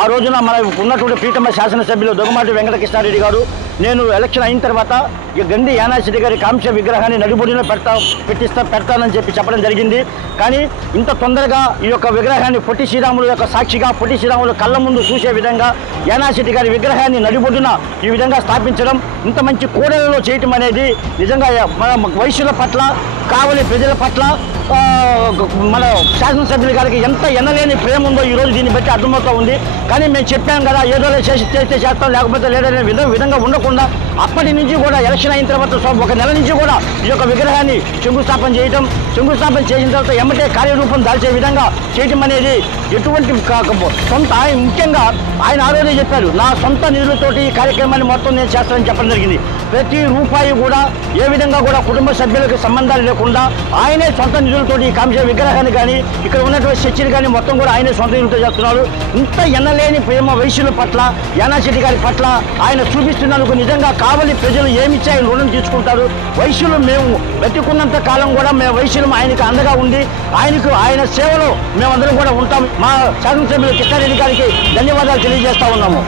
ఆ రోజున మన ఉన్నటువంటి ప్రీతమ శాసనసభ్యులు దొగమాటి వెంకటకృష్ణారెడ్డి గారు నేను ఎలక్షన్ అయిన తర్వాత గండి యానాసిటీ గారి కాంస్య విగ్రహాన్ని నడిబొడిలో పెడతానని చెప్పడం జరిగింది. కానీ ఇంత తొందరగా ఈ యొక్క విగ్రహాన్ని పొట్టి శ్రీరాములు యొక్క సాక్షిగా పొట్టి శ్రీరాములు కళ్ళ ముందు చూసే విధంగా యానాసిటీ గారి విగ్రహాన్ని నడిబొడ్డున ఈ విధంగా స్థాపించడం, ఇంత మంచి కోడలలో చేయటం అనేది నిజంగా మన వైశ్యుల పట్ల, కావలి ప్రజల పట్ల, మన శాసనసభ్యుల గారికి ఎంత ఎనలేని ప్రేమ ఉందో ఈరోజు దీన్ని బట్టి అర్థమవుతూ ఉంది. కానీ మేము చెప్పాం కదా, ఏదో చేస్తే చేస్తాం లేకపోతే లేదనే విధంగా ఉండకుండా అప్పటి నుంచి కూడా ఎలక్షన్ అయిన తర్వాత ఒక నెల నుంచి కూడా ఈ యొక్క విగ్రహాన్ని శంకుస్థాపన చేసిన తర్వాత ఎమ్మటే కార్యరూపం దాల్చే విధంగా చేయటం అనేది ఎటువంటి సొంత ముఖ్యంగా ఆయన ఆ రోజే చెప్పారు, నా సొంత నిధులతోటి ఈ కార్యక్రమాన్ని మొత్తం నేను చేస్తానని చెప్పడం జరిగింది. ప్రతి రూపాయి కూడా ఏ విధంగా కూడా కుటుంబ సభ్యులకు సంబంధాలు లేకుండా ఆయనే సొంత నిధులతోటి ఈ కాంస్య విగ్రహాన్ని కానీ ఇక్కడ ఉన్నటువంటి చర్చిలు కానీ మొత్తం కూడా ఆయనే సొంత నిధులతో చేస్తున్నారు. ఇంత ఎన్నలేని ప్రేమ వైశ్యుల పట్ల, యానాసిటీ గారి పట్ల ఆయన చూపిస్తున్నందుకు నిజంగా కావలి ప్రజలు ఏమిచ్చి ఆయన రుణం తీసుకుంటారు. వైశ్యులు మేము బతికున్నంత కాలం కూడా మేము వైశ్యులు ఆయనకు అండగా ఉండి ఆయన సేవలో మేమందరం కూడా ఉంటాం. మా శాసనసభ్యులు కృష్ణారెడ్డి గారికి ధన్యవాదాలు తెలియజేస్తా ఉన్నాము.